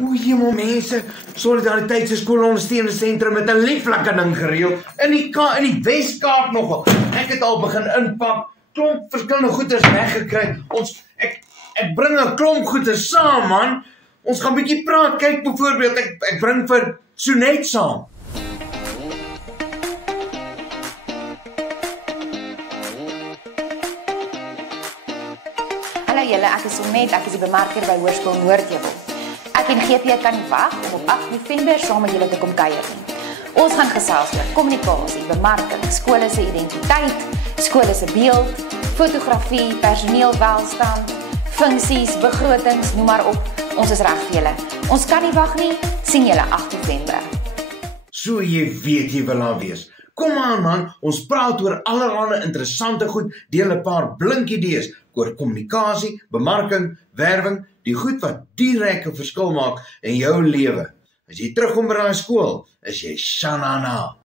O jemel mense, Solidariteit se skoolondersteunende sentrum met 'n lieflike ding gereël in die Wes-Kaap nogal. Ek het al begin inpak, klomp verskillende goeders weggekry. Ek bring 'n klomp goeders saam, man. Ons gaan bietjie praat. Kyk byvoorbeeld, ek bring vir Sonet saam. Hallo julle, ek is Sonet, ek is die bemarker by Hoërskool Noordheuwel. Ek en GP kan nie wag om op 8 November saam met julle te kom kuier nie. Ons gaan gesels oor kommunikasie, bemarking, skole se identiteit, skole se beeld, fotografie, personeelwelstand, funksies, begrotings, noem maar op. Ons is reg vir julle. Ons kan nie wag nie. Sien julle 8 November. So jy weet jy wil daar wees. Kom aan man, ons praat oor allerlei interessante goed, deel 'n paar blink idees oor kommunikasie, bemarking, werwing, die goed wat direk 'n verskil maak in jou lewe. As jy terugkom by daai skool, is jy shanana.